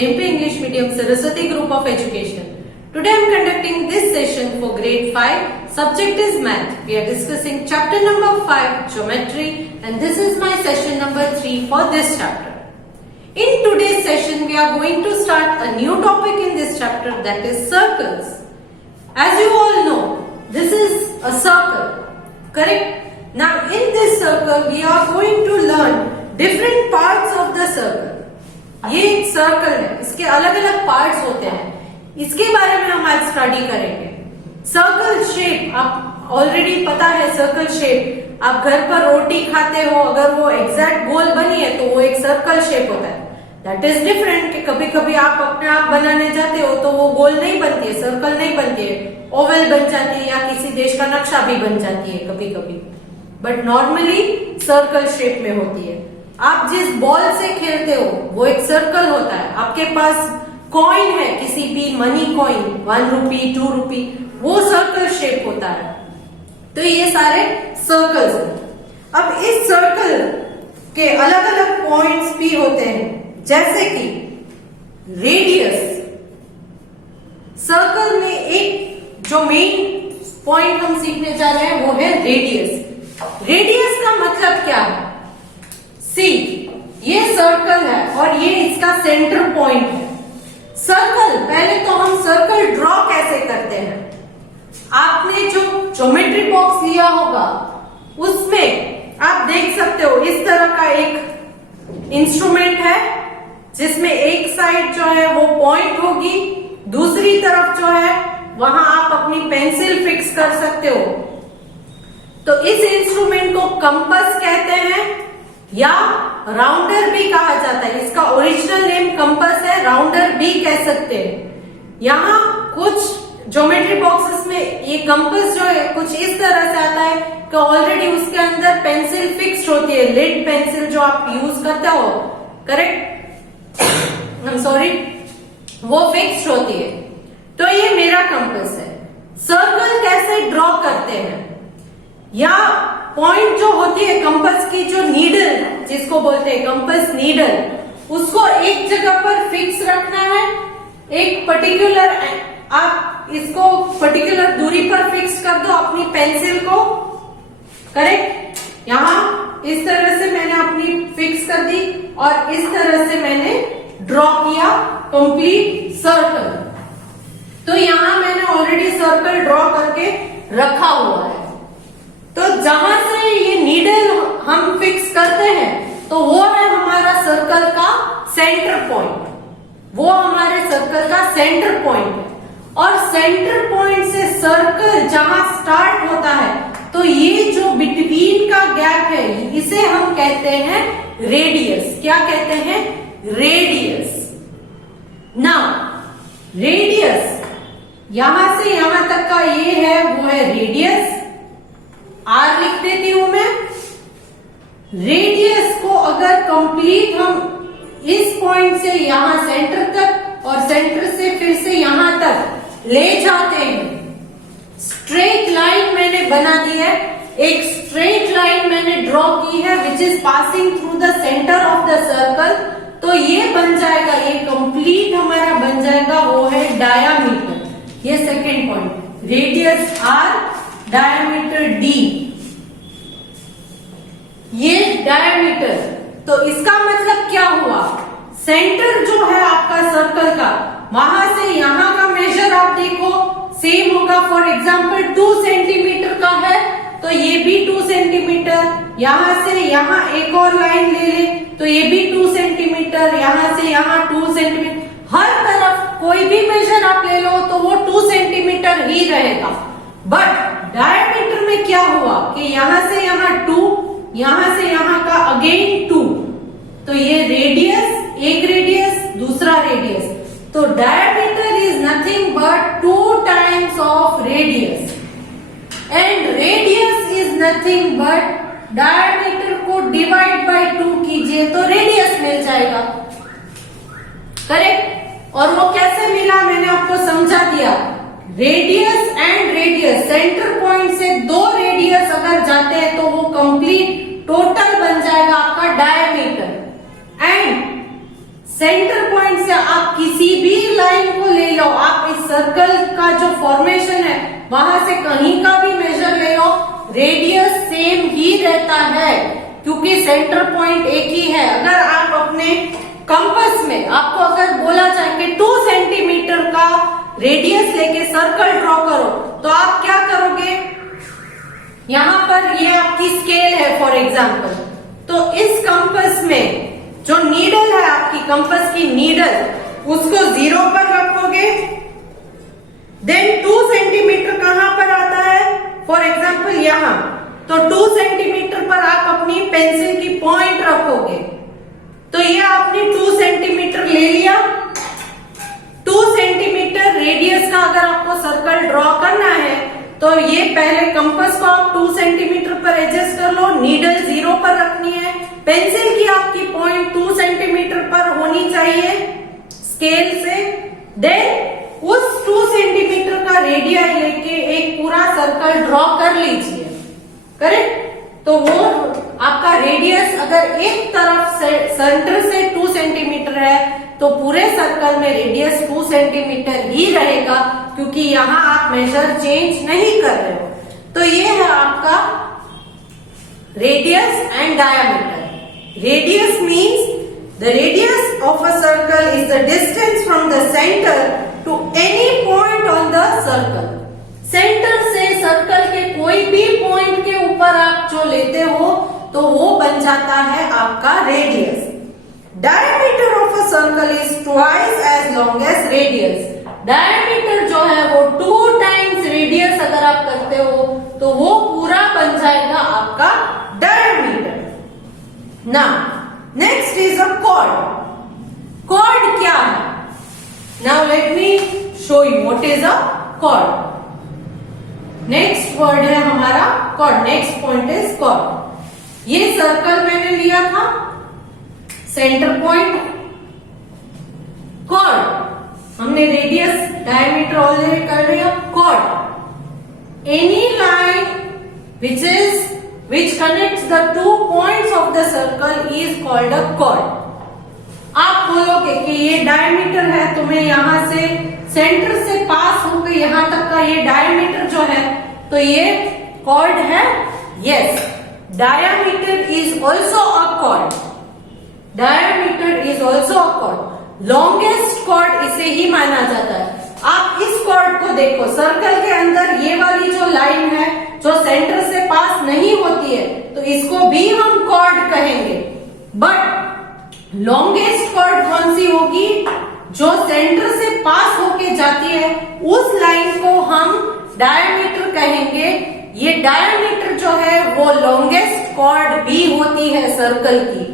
JMP English Medium Saraswati Group of Education. Today I am conducting this session for grade 5. Subject is math. We are discussing chapter number 5, geometry, and this is my session number 3 for this chapter. In today's session we are going to start a new topic in this chapter, that is circles. As you all know, this is a circle, correct? Now in this circle we are going to learn different parts of the circle. ये एक circle है, इसके अलग अलग parts होते हैं, इसके बारे में हम आज स्टडी करेंगे. सर्कल शेप, आप ऑलरेडी पता है सर्कल शेप. आप घर पर रोटी खाते हो, अगर वो एग्जैक्ट गोल बनी है तो वो एक सर्कल शेप होता है. दैट इज डिफरेंट कि कभी कभी आप अपने आप बनाने जाते हो तो वो गोल नहीं बनती है, सर्कल नहीं बनती है, ओवल बन जाती है या किसी देश का नक्शा भी बन जाती है कभी कभी. बट नॉर्मली सर्कल शेप में होती है. आप जिस बॉल से खेलते हो वो एक सर्कल होता है. आपके पास कॉइन है, किसी भी मनी कॉइन, 1 रुपी 2 रुपी, वो सर्कल शेप होता है. तो ये सारे सर्कल्स हैं. अब इस सर्कल के अलग अलग पॉइंट्स भी होते हैं, जैसे कि रेडियस. सर्कल में एक जो मेन पॉइंट हम सीखने जा रहे हैं वो है रेडियस. रेडियस का मतलब क्या है? सी, ये सर्कल है और ये इसका सेंटर पॉइंट है. सर्कल, पहले तो हम सर्कल ड्रॉ कैसे करते हैं. आपने जो ज्योमेट्री बॉक्स लिया होगा उसमें आप देख सकते हो इस तरह का एक इंस्ट्रूमेंट है जिसमें एक साइड जो है वो पॉइंट होगी, दूसरी तरफ जो है वहां आप अपनी पेंसिल फिक्स कर सकते हो. तो इस इंस्ट्रूमेंट को कंपास कहते हैं या राउंडर भी कहा जाता है. इसका ओरिजिनल नेम कंपास है, राउंडर भी कह सकते हैं. यहाँ कुछ ज्योमेट्री बॉक्सेस में ये कंपास जो है कुछ इस तरह से आता है कि ऑलरेडी उसके अंदर पेंसिल फिक्स्ड होती है, लीड पेंसिल जो आप यूज करते हो, करेक्ट, आई एम सॉरी, वो फिक्स्ड होती है. तो ये मेरा कंपास है. सर्कल कैसे ड्रॉ करते हैं, या पॉइंट जो होती है कंपास की, जो नीडल जिसको बोलते हैं कंपास नीडल, उसको एक जगह पर फिक्स रखना है. एक पर्टिकुलर, आप इसको पर्टिकुलर दूरी पर फिक्स कर दो अपनी पेंसिल को, करेक्ट. यहां इस तरह से मैंने अपनी फिक्स कर दी और इस तरह से मैंने ड्रॉ किया कंप्लीट सर्कल. तो यहां मैंने ऑलरेडी सर्कल ड्रॉ करके रखा हुआ है. तो जहां से ये नीडल हम फिक्स करते हैं तो वो है हमारा सर्कल का सेंटर पॉइंट. वो हमारे सर्कल का सेंटर पॉइंट है. और सेंटर पॉइंट से सर्कल जहां स्टार्ट होता है तो ये जो बिटवीन का गैप है इसे हम कहते हैं रेडियस. क्या कहते हैं? रेडियस. नाउ रेडियस, यहां से यहां तक का ये है, वो है रेडियस. आर लिख देती हूं मैं. रेडियस को अगर कंप्लीट हम इस पॉइंट से यहां सेंटर तक और सेंटर से फिर से यहां तक ले जाते हैं, स्ट्रेट लाइन मैंने बना दी है, एक स्ट्रेट लाइन मैंने ड्रॉ की है which is passing through the centre of the circle. तो ये बन जाएगा, ये कंप्लीट हमारा बन जाएगा, वो है डायामीटर. ये second point, radius R, diameter D. ये डायमीटर. तो इसका मतलब क्या हुआ? सेंटर जो है आपका सर्कल का, वहां से यहां का मेजर आप देखो सेम होगा. फॉर एग्जांपल 2 सेंटीमीटर का है तो ये भी 2 सेंटीमीटर. यहां से यहां एक और लाइन ले ले तो ये भी 2 सेंटीमीटर. यहां से यहां 2 सेंटीमीटर. हर तरफ कोई भी मेजर आप ले लो तो वो 2 सेंटीमीटर ही रहेगा. बट डायमीटर में क्या हुआ कि यहां से यहां 2, यहां से यहां का अगेन 2. तो ये रेडियस, एक रेडियस, दूसरा रेडियस. तो diameter is nothing but 2 times of radius. And radius is nothing but diameter को डिवाइड बाय 2 कीजिए तो रेडियस मिल जाएगा, करेक्ट. और वो कैसे मिला मैंने आपको समझा दिया. Radius and radius, centre point से 2 रेडियस अगर जाते हैं तो वो कंप्लीट टोटल बन जाएगा आपका डायमीटर. एंड सेंटर पॉइंट से आप किसी भी लाइन को ले लो, आप इस सर्कल का जो फॉर्मेशन है वहां से कहीं का भी मेजर ले लो, रेडियस सेम ही रहता है क्योंकि सेंटर पॉइंट एक ही है। अगर आप अपने कंपास में आपको अगर बोला जाए कि 2 सेंटीमीटर का रेडियस लेके सर्कल ड्रॉ करो तो आप क्या करोगे, यहां पर ये आपकी स्केल है फॉर एग्जांपल, तो इस कंपास में जो नीडल है आपकी कंपास की नीडल उसको 0 पर रखोगे, देन 2 सेंटीमीटर कहां पर आता है, फॉर एग्जांपल यहां, तो 2 सेंटीमीटर पर आप अपनी पेंसिल की पॉइंट रखोगे, तो ये आपने 2 सेंटीमीटर ले लिया। 2 सेंटीमीटर रेडियस का अगर आपको सर्कल ड्रॉ करना है तो ये पहले कंपास को आप 2 सेंटीमीटर पर एडजस्ट कर लो, नीडल 0 पर रखनी है, पेंसिल की आपकी पॉइंट 2 सेंटीमीटर पर होनी चाहिए स्केल से, देन उस 2 सेंटीमीटर का रेडियस लेके एक पूरा सर्कल ड्रॉ कर लीजिए, करेक्ट। तो वो आपका रेडियस अगर एक तरफ से सेंटर से 2 सेंटीमीटर है तो पूरे सर्कल में रेडियस 2 सेंटीमीटर ही रहेगा क्योंकि यहाँ आप मेजर चेंज नहीं कर रहे हो। तो ये है आपका radius and diameter. Radius means the radius of a circle is the distance from the centre to any point on the circle. Centre से सर्कल के कोई भी पॉइंट के ऊपर आप जो लेते हो तो वो बन जाता है आपका radius. Diameter of a circle is twice as long as radius. Diameter जो है वो 2 टाइम्स रेडियस अगर आप करते हो तो वो पूरा बन जाएगा आपका diameter. Now next is a chord. Chord क्या है? Now let me show you what is a chord. Next word है हमारा chord, next point is chord. ये सर्कल मैंने लिया था, सेंटर पॉइंट, कॉर्ड हमने रेडियस डायमीटर ऑलरेडी कर लिया। Chord any line which connects the 2 points of the circle is called a chord। आप बोलोगे कि ये डायमीटर है तो मैं यहां से सेंटर से पास होकर यहां तक का ये डायमीटर जो है तो ये कॉर्ड है। Yes, diameter is also a cord. Diameter is also a cord. Longest chord इसे ही माना जाता है। आप इस कॉर्ड को देखो, सर्कल के अंदर ये वाली जो लाइन है जो सेंटर से पास नहीं होती है तो इसको भी हम कॉर्ड कहेंगे। बट लॉन्गेस्ट कॉर्ड कौन सी होगी? जो सेंटर से पास होके जाती है उस लाइन को हम डायमीटर कहेंगे। ये डायमीटर जो है वो लॉन्गेस्ट कॉर्ड भी होती है सर्कल की।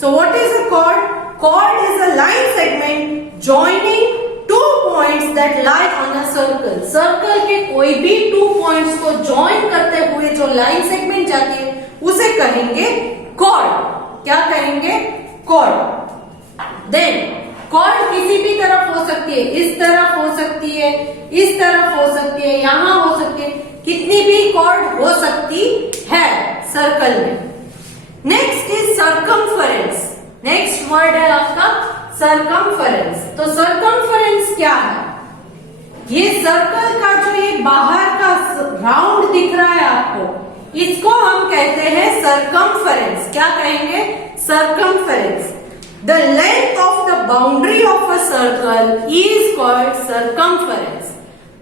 So what is a cord? Chord is a line segment joining 2 points that lie on a circle। Circle के कोई भी 2 पॉइंट्स को ज्वाइन करते हुए जो लाइन सेगमेंट जाती है उसे कहेंगे कॉर्ड। क्या कहेंगे? कॉर्ड। देन कॉर्ड किसी भी तरफ हो सकती है, इस तरफ हो सकती है, इस तरफ हो सकती है, यहां हो सकती है, कितनी भी कॉर्ड हो सकती है सर्कल में। Next is circumference. Next word है आपका सर्कमफरेंस। तो सर्कमफरेंस क्या है? ये सर्कल का जो ये बाहर का राउंड दिख रहा है आपको, इसको हम कहते हैं सर्कमफरेंस। क्या कहेंगे? Circumference. The length of the boundary of a circle is called circumference.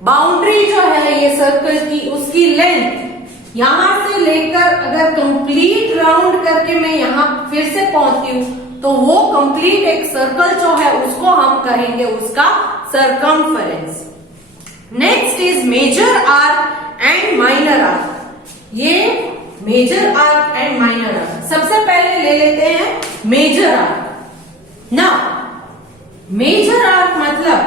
Boundary जो है ये सर्कल की, उसकी लेंथ यहां से लेकर अगर कंप्लीट राउंड करके मैं यहां फिर से पहुंचती हूं तो वो कंप्लीट एक सर्कल जो है उसको हम कहेंगे उसका circumference. Next is major arc and minor arc. ये major arc and minor arc. सबसे पहले ले लेते हैं मेजर आर्क। ना मेजर आर्क मतलब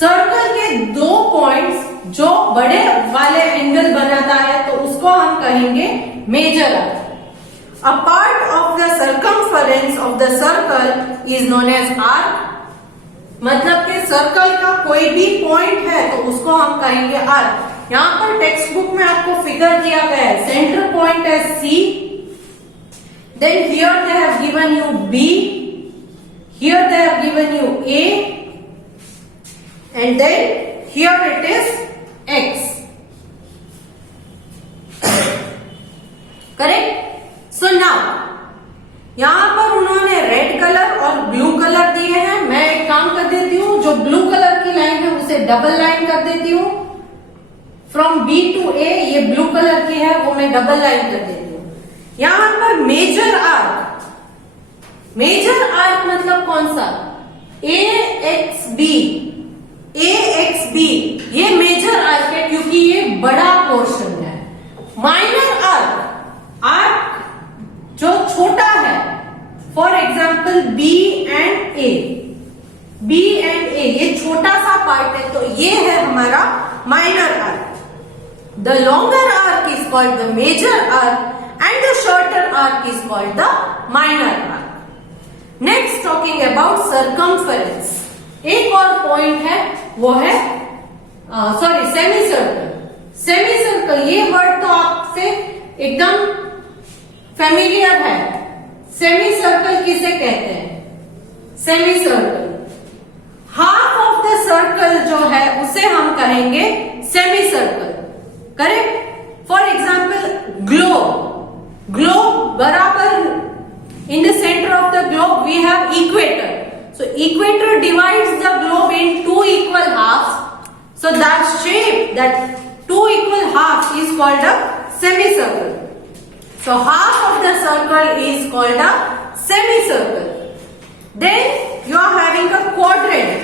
सर्कल के 2 पॉइंट्स जो बड़े वाले एंगल बनाता है तो उसको हम कहेंगे major arc. A part of the circumference of the circle is known as arc। मतलब कि सर्कल का कोई भी पॉइंट है तो उसको हम कहेंगे आर्क। यहाँ पर टेक्स्ट बुक में आपको फिगर दिया गया है, सेंटर पॉइंट है C, then here they have given you B, here they have given you A, and then here it is X. Correct? So now यहां पर उन्होंने रेड कलर और ब्लू कलर दिए हैं. मैं एक काम कर देती हूं, जो ब्लू कलर की लाइन है उसे डबल लाइन कर देती हूं. फ्रॉम B टू A ये ब्लू कलर की है, वो मैं डबल लाइन कर देती हूं. यहां पर मेजर आर्क मतलब कौन सा? AXB ये मेजर आर्क है क्योंकि ये बड़ा पोर्शन है. माइनर आर्क जो छोटा है, for example B and A ये छोटा सा पार्ट है, तो ये है हमारा minor arc. The longer arc is called the major arc and the shorter arc is called the minor arc. Next talking about circumference. एक और पॉइंट है, वो है सेमी सर्कल. ये वर्ड तो आपसे एकदम फेमिलियर है. सेमी सर्कल किसे कहते हैं? Semi circle. Half of the circle जो है उसे हम कहेंगे semi circle. Correct? For example globe बराबर in the center of the globe we have equator. So equator divides the globe in two equal halves. So that shape, that two equal halves is called a semicircle. So half of the circle is called a semicircle. Then you are having a quadrant.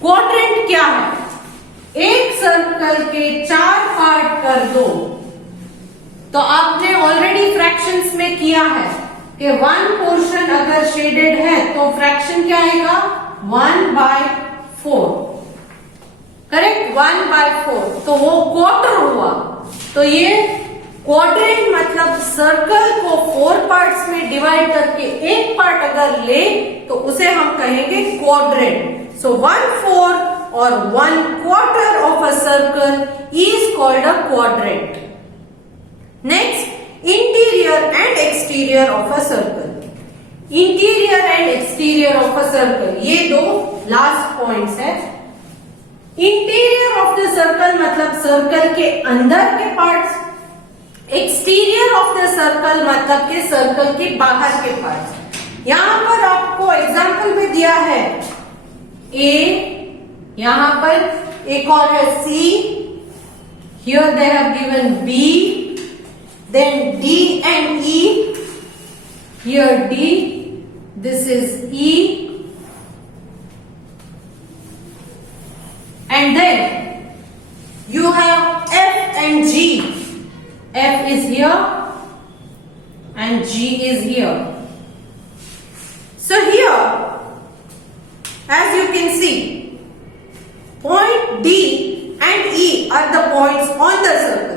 Quadrant क्या है? एक circle के 4 part कर दो. तो आपने already fractions में किया है कि 1 पोर्शन अगर शेडेड है तो फ्रैक्शन क्या आएगा? 1/4. करेक्ट? 1/4. तो वो क्वार्टर हुआ. तो ये क्वाड्रेंट मतलब सर्कल को 4 पार्ट्स में डिवाइड करके एक पार्ट अगर ले तो उसे हम कहेंगे क्वाड्रेंट. सो 1/4 और 1/4 of a circle is called a quadrant. Next, interior and exterior of a circle. Interior and exterior of a circle. ये दो last points है. Interior of the circle मतलब सर्कल के अंदर के parts. Exterior of the circle मतलब के circle के बाहर के पार्ट्स. यहां पर आपको एग्जाम्पल में दिया है A, यहां पर एक और है C. Here they have given B. Then D and E. Here D, this is E, and then you have F and G. F is here and G is here. So here, as you can see, point D and E are the points on the circle.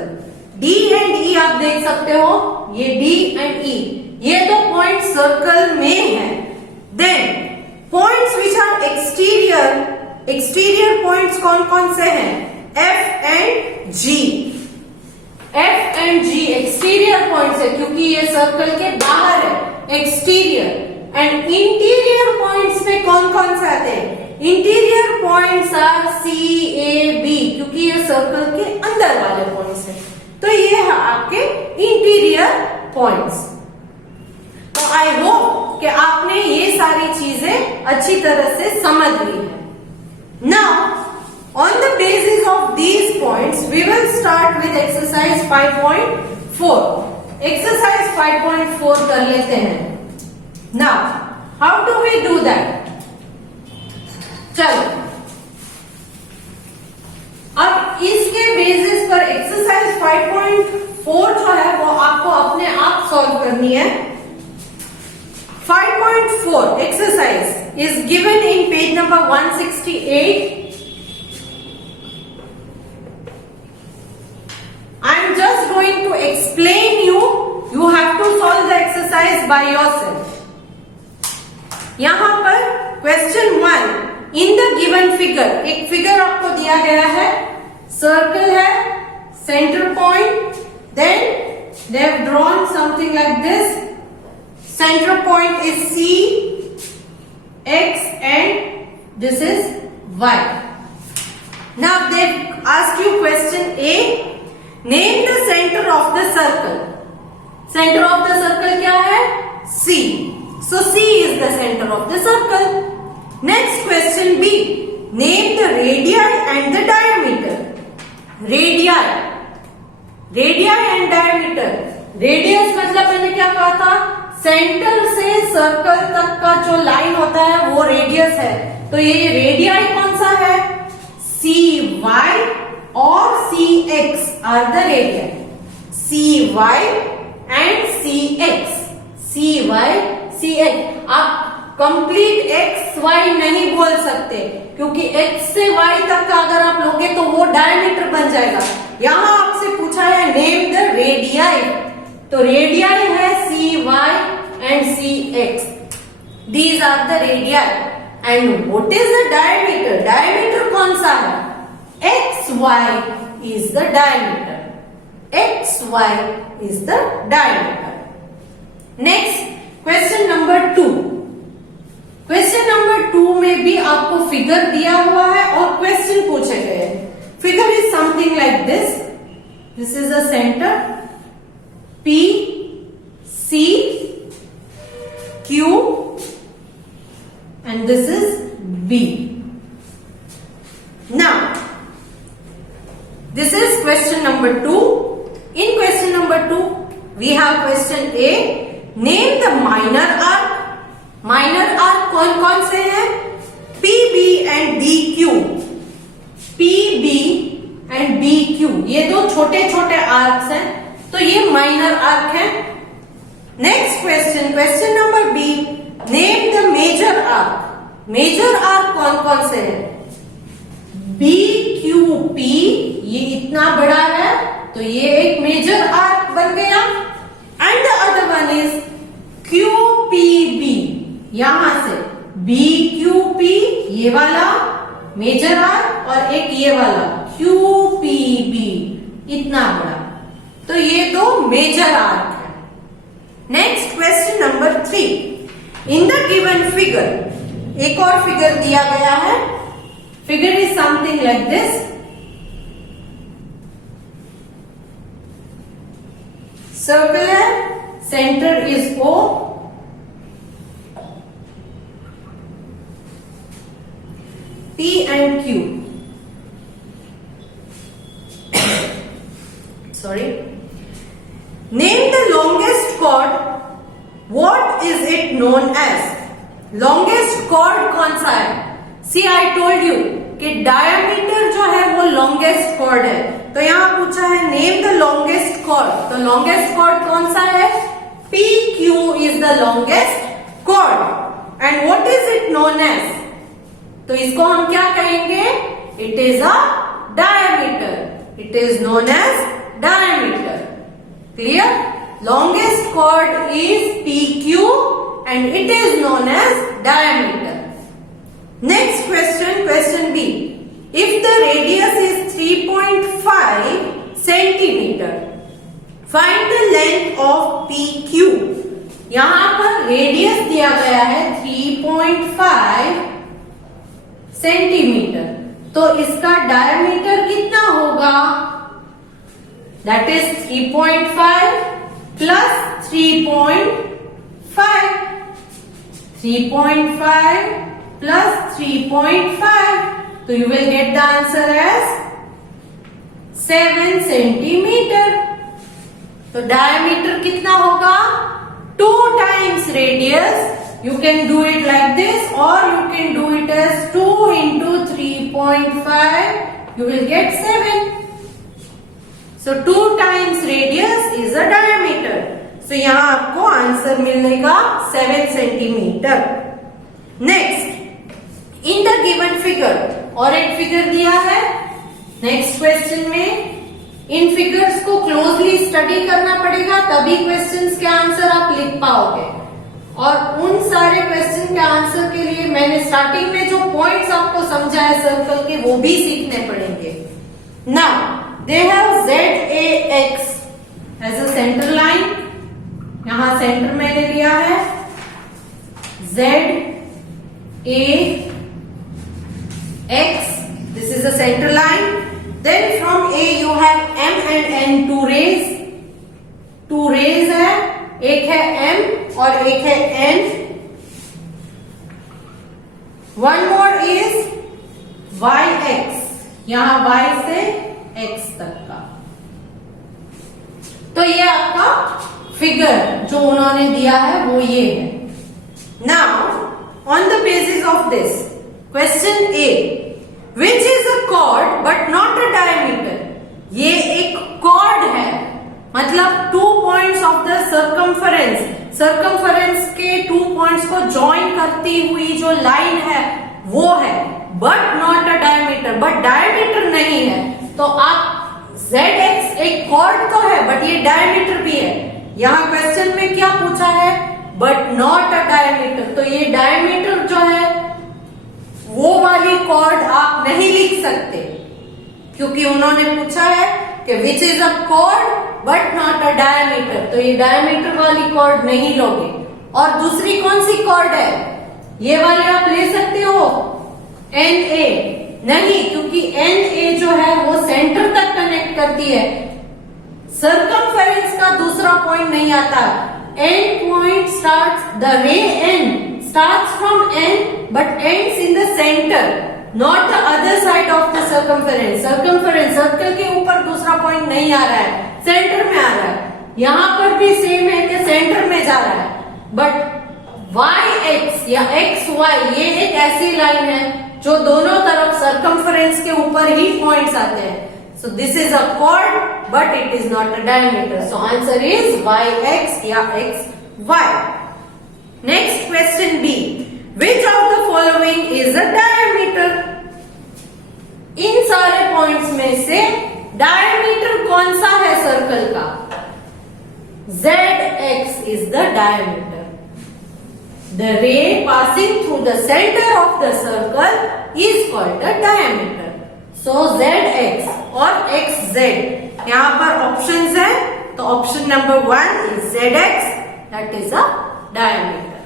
D and E आप देख सकते हो, ये D and E ये दो point circle में है. Then points which are exterior points कौन कौन से हैं? F and G. F and G exterior points है क्योंकि ये सर्कल के बाहर है, एक्सटीरियर. एंड इंटीरियर पॉइंट्स में कौन कौन से आते हैं? Interior points are C, A, B क्योंकि ये सर्कल के अंदर वाले पॉइंट्स हैं. तो ये है आपके इंटीरियर पॉइंट्स. तो आई होप कि आपने ये सारी चीजें अच्छी तरह से समझ ली है. Now on the basis of these points we will start with exercise 5.4. Exercise 5.4 कर लेते हैं. Now how do we do that? चलो अब इसके बेसिस पर एक्सरसाइज 5.4 जो है वो आपको अपने आप सॉल्व करनी है. 5.4 exercise is given in page number 168. I am just going to explain you. You have to solve the exercise by yourself. यहां पर question 1 in the given figure, एक फिगर आपको दिया गया है. सर्कल है, centre point, then they have drawn something like this. Center point is C x and this is y. Now they ask you question A. Name the center of the circle. Center of the circle क्या है? C. So C is the center of the circle. Next question B. Name the radii and the diameter. Radii and diameter. Radius मतलब मैंने क्या कहा था? Centre से circle तक का जो लाइन होता है वो रेडियस है. तो ये रेडियाई कौन सा है? CY और CX are the radii. CY and CX. CY, CX. आप कंप्लीट एक्स वाई नहीं बोल सकते क्योंकि एक्स से वाई तक का अगर आप लोगे तो वो डायमीटर बन जाएगा. यहां आपसे पूछा है नेम द रेडियाई. तो रेडियाई है CY and CX. These are the radii. And what is the diameter? Diameter कौन सा है? XY is the diameter. XY is the diameter. Next, question number 2. Question number 2 में भी आपको फिगर दिया हुआ है और क्वेश्चन पूछे गए हैं. Figure is something like this. This is a centre P, C, Q and this is B. Now, this is question number 2. In question number 2, we have question A. Name the minor arc. Minor arc कौन कौन से हैं? PB and BQ. PB and BQ ये दो छोटे छोटे arcs हैं, तो ये माइनर आर्क है. Next question, question number B. Name the major arc. Major arc कौन कौन से हैं? BQP ये इतना बड़ा है तो ये एक मेजर आर्क बन गया. And the other one is QPB. यहां से BQP ये वाला मेजर आर्क और एक ये वाला QPB इतना बड़ा, तो ये दो मेजर आर्क है. Next question number 3. In the given figure, एक और फिगर दिया गया है. Figure is something like this. Circular, centre is O. P and Q. Sorry. Name the longest chord. What is it known as? Longest chord कौन सा है? See, I told you कि diameter जो है वो longest chord है. तो यहां पूछा है name the longest chord. तो longest chord कौन सा है? PQ is the longest chord. And what is it known as? तो इसको हम क्या कहेंगे? It is a diameter. It is known as diameter. Clear? Longest chord is PQ and it is known as diameter. Next question, question B. If the radius is 3.5 centimetre, find the length of PQ. यहां पर radius दिया गया है 3.5 centimetre, तो इसका diameter कितना होगा? That is 3.5 plus 3.5. 3.5 plus 3.5. तो you will get the answer as 7 centimetre. तो डायमीटर कितना होगा? 2 times radius. You can do it like this or you can do it as 2 into 3.5. You will get 7. So 2 times radius is a diameter. So यहाँ आपको answer मिलेगा 7 centimetre. Next, in the given figure, और एक figure दिया है next question में. इन figures को closely study करना पड़ेगा तभी क्वेश्चंस के आंसर आप लिख पाओगे. और उन सारे क्वेश्चन के आंसर के लिए मैंने स्टार्टिंग में जो पॉइंट्स आपको समझाए सर्कल के वो भी सीखने पड़ेंगे. Now they have ZAX as a centre line. यहां सेंटर मैंने लिया है Z A, X, this is the center line. Then from A you have M and N, two rays है, एक है M और एक है N. One more is YX, यहां Y से X तक का. तो ये आपका फिगर जो उन्होंने दिया है वो ये है. Now on the basis of this, question A, which is a chord but not a diameter. ये एक chord है, मतलब 2 points of the circumference के 2 points को join करती हुई जो लाइन है वो है, but not a diameter, but diameter नहीं है. तो आप ZX एक chord तो है but ये diameter भी है. यहाँ क्वेश्चन में क्या पूछा है, but not a diameter. तो ये diameter जो है वो वाली chord आप नहीं लिख सकते, क्योंकि उन्होंने पूछा है कि which is a chord but not a diameter. तो ये diameter वाली chord नहीं लोगे. और दूसरी कौन सी chord है, ये वाली आप ले सकते हो NA. नहीं, क्योंकि NA जो है वो सेंटर तक कनेक्ट करती है, सर्कमफेरेंस का दूसरा पॉइंट नहीं आता. N point starts, the ray N starts from N but ends in the center, not the other side of the circumference. Circle के ऊपर दूसरा पॉइंट नहीं आ रहा है, सेंटर में आ रहा है. यहां पर भी सेम है कि सेंटर में जा रहा है. बट YX या XY ये एक ऐसी लाइन है जो दोनों तरफ सर्कमफेरेंस के ऊपर ही पॉइंट्स आते हैं. So this is a chord but it is not a diameter. So answer is YX या XY. Next question B. Which of the following is a diameter? इन सारे पॉइंट्स में से डायमीटर कौन सा है सर्कल का? ZX is the diameter. The ray passing through the center of the circle is called the diameter. So ZX और XZ, यहाँ पर ऑप्शंस है, तो option number 1 is ZX, that is a diameter.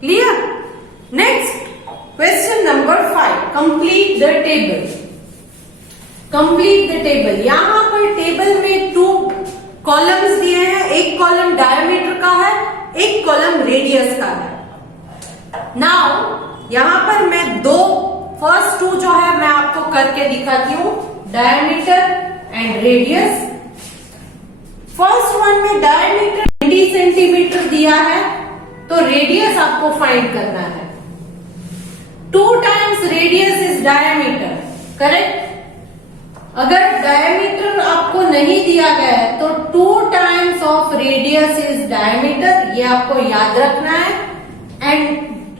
Clear? Next, question number 5. Complete the table. Complete the table. यहाँ पर table में 2 columns दिए हैं, एक कॉलम डायमीटर का है, एक कॉलम रेडियस का है. नाउ यहाँ पर मैं फर्स्ट 2 जो है मैं आपको करके दिखाती हूँ, diameter and radius. First one में डायमीटर 20 सेंटीमीटर दिया है, तो रेडियस आपको फाइंड करना है. 2 times radius is diameter, correct. अगर डायमीटर आपको नहीं दिया गया है तो 2 times of radius is diameter, ये आपको याद रखना है. एंड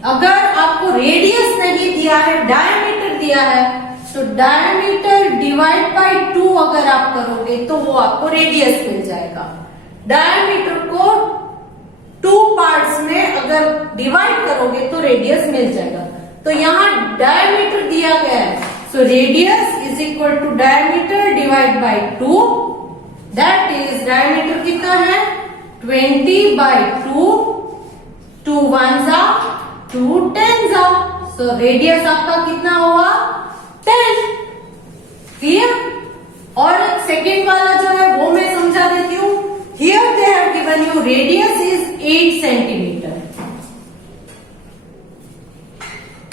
अगर आपको रेडियस नहीं दिया है, डायमीटर दिया है, तो डायमीटर डिवाइड बाय 2 अगर आप करोगे तो वो आपको रेडियस मिल जाएगा. डायमीटर को 2 पार्ट्स में अगर डिवाइड करोगे तो रेडियस मिल जाएगा. तो यहाँ डायमीटर दिया गया है, so radius is equal to diameter divide by 2. That is diameter कितना है 20/2. 2 1s are 2 10s are. So radius आपका कितना होगा 10. क्लियर. और सेकेंड वाला जो है वो मैं समझा देती हूँ. Here they have given you radius is 8 centimetre.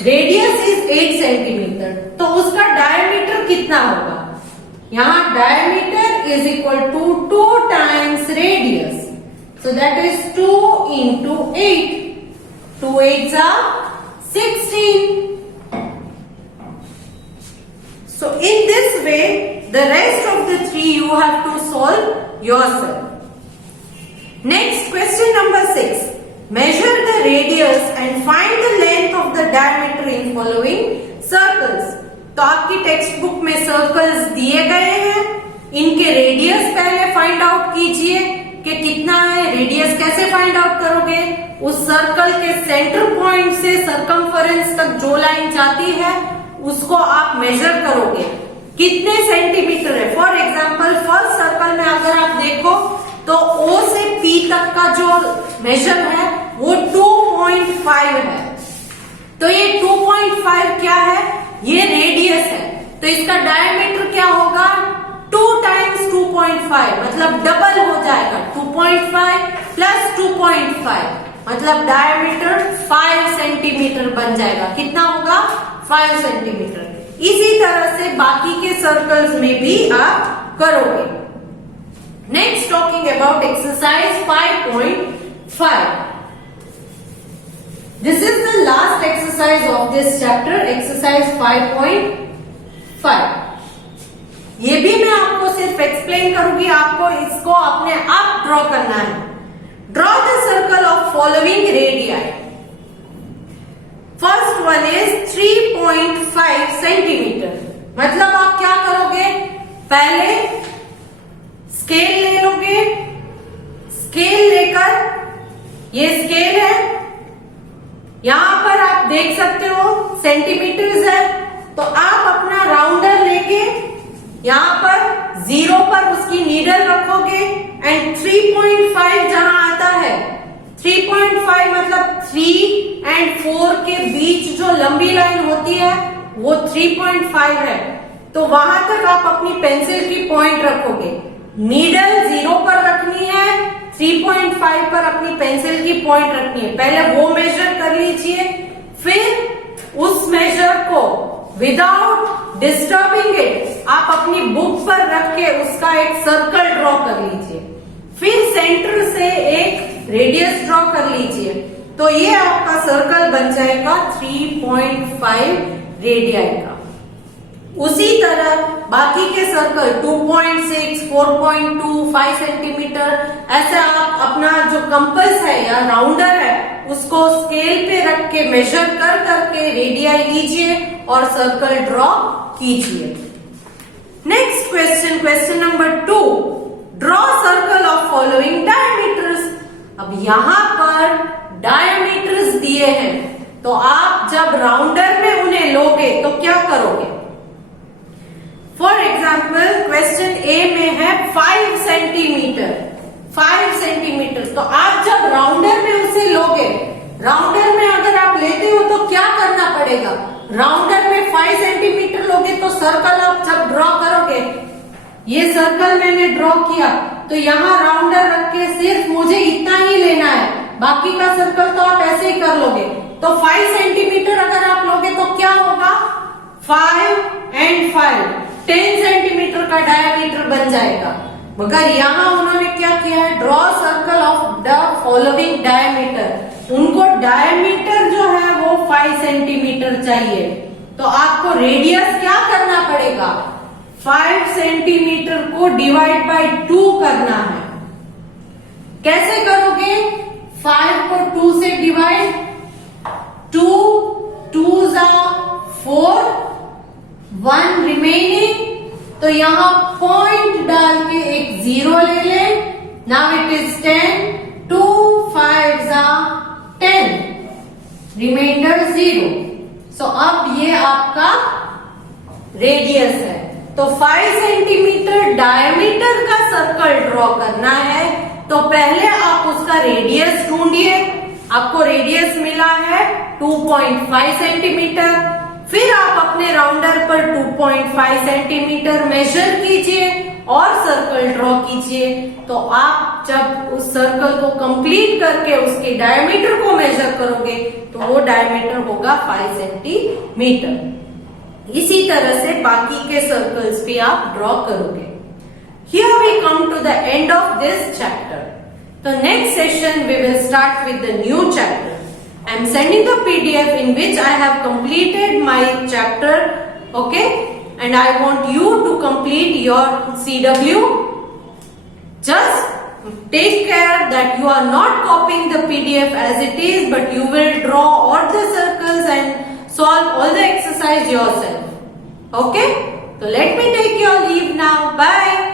Radius is 8 centimetre, तो उसका डायमीटर कितना होगा? यहाँ diameter is equal to 2 times radius, so that is 2 into 8. 2 8s are 16. So in this way, the rest of the 3 you have to solve yourself. Next, question number 6. Measure the radius and find the length of the diameter in following circles. तो आपकी text book में circles दिए गए हैं, इनके radius पहले find out कीजिए कि कितना है. रेडियस कैसे फाइंड आउट करोगे? उस सर्कल के सेंटर पॉइंट से सर्कमफेरेंस तक जो लाइन जाती है उसको आप मेजर करोगे कितने सेंटीमीटर है. फॉर एग्जाम्पल फर्स्ट सर्कल में अगर आप देखो तो O से P तक का जो मेजर है वो 2.5 है. तो ये 2.5 क्या है, ये रेडियस है, तो इसका डायमीटर क्या होगा 2 टाइम्स 2.5 मतलब डबल हो जाएगा, 2.5 प्लस 2.5 मतलब डायमीटर 5 सेंटीमीटर बन जाएगा। कितना होगा 5 सेंटीमीटर। इसी तरह से बाकी के सर्कल्स में भी आप करोगे। Next talking about exercise 5.5। This is the last exercise of this chapter, exercise 5.5। ये भी मैं आपको सिर्फ एक्सप्लेन करूंगी, आपको इसको अपने आप ड्रॉ करना है। Draw the circle of following radii. First one is 3.5 centimetre. मतलब आप क्या करोगे, पहले स्केल ले लोगे, स्केल लेकर ये स्केल है, यहां पर आप देख सकते हो सेंटीमीटर्स है, तो आप अपना राउंडर लेके यहां पर 0 पर उसकी नीडल रखोगे एंड 3.5 जहां आता है, 3.5 मतलब 3 एंड 4 के बीच जो लंबी लाइन होती है वो 3.5 है, तो वहां तक आप अपनी पेंसिल की पॉइंट रखोगे। नीडल 0 पर रखनी है, 3.5 पर अपनी पेंसिल की पॉइंट रखनी है। पहले वो मेजर कर लीजिए, फिर उस मेजर को विदाउट डिस्टर्बिंग इट आप अपनी बुक पर रख के उसका एक सर्कल ड्रॉ कर लीजिए। फिर सेंटर से एक रेडियस ड्रॉ कर लीजिए, तो ये आपका सर्कल बन जाएगा 3.5 रेडियाई का। उसी तरह बाकी के सर्कल 2.6, 4.2, 5 सेंटीमीटर, ऐसे आप अपना जो कंपास है या राउंडर है उसको स्केल पे रख के मेजर कर करके रेडियाई लीजिए और सर्कल ड्रॉ कीजिए। Next question, question number 2, draw circle of following diameters. अब यहां पर डायमीटर्स दिए हैं, तो आप जब राउंडर में उन्हें लोगे तो क्या करोगे। फॉर एग्जाम्पल क्वेश्चन ए में है 5 सेंटीमीटर, 5 सेंटीमीटर, तो आप जब राउंडर में उसे लोगे, राउंडर में अगर आप लेते हो तो क्या करना पड़ेगा, राउंडर में 5 सेंटीमीटर लोगे तो सर्कल आप जब ड्रॉ करोगे, ये सर्कल मैंने ड्रॉ किया, तो यहाँ राउंडर रख के सिर्फ मुझे इतना ही लेना है, बाकी का सर्कल तो आप ऐसे ही कर लोगे। तो 5 सेंटीमीटर अगर आप लोगे तो क्या होगा, 5 एंड 5 10 सेंटीमीटर का डायमीटर बन जाएगा। मगर यहाँ उन्होंने क्या किया है, draw circle of the following diameter, उनको डायमीटर जो है वो 5 सेंटीमीटर चाहिए, तो आपको रेडियस क्या करना पड़ेगा, 5 सेंटीमीटर को डिवाइड बाय 2 करना है। कैसे करोगे, 5 को 2 से डिवाइड, 2 2s are 4, 1 रिमेनिंग, तो यहां पॉइंट डाल के एक 0 ले लें। Now it is 10, 2 5s are 10, reminder 0। So अब ये आपका रेडियस है। तो 5 सेंटीमीटर डायमीटर का सर्कल ड्रॉ करना है, तो पहले आप उसका रेडियस ढूंढिए। आपको रेडियस मिला है 2.5 सेंटीमीटर, फिर आप अपने राउंडर पर 2.5 सेंटीमीटर मेजर कीजिए और सर्कल ड्रॉ कीजिए। तो आप जब उस सर्कल को कंप्लीट करके उसके डायमीटर को मेजर करोगे तो वो डायमीटर होगा 5 सेंटीमीटर। इसी तरह से बाकी के सर्कल्स भी आप ड्रॉ करोगे। Here we come to the end of this chapter. The next session we will start with the new chapter. I am sending the PDF in which I have completed my chapter, okay? And I want you to complete your CW. Just take care that you are not copying the PDF as it is, but you will draw all the circles and solve all the exercise yourself. Okay? So let me take your leave now. Bye.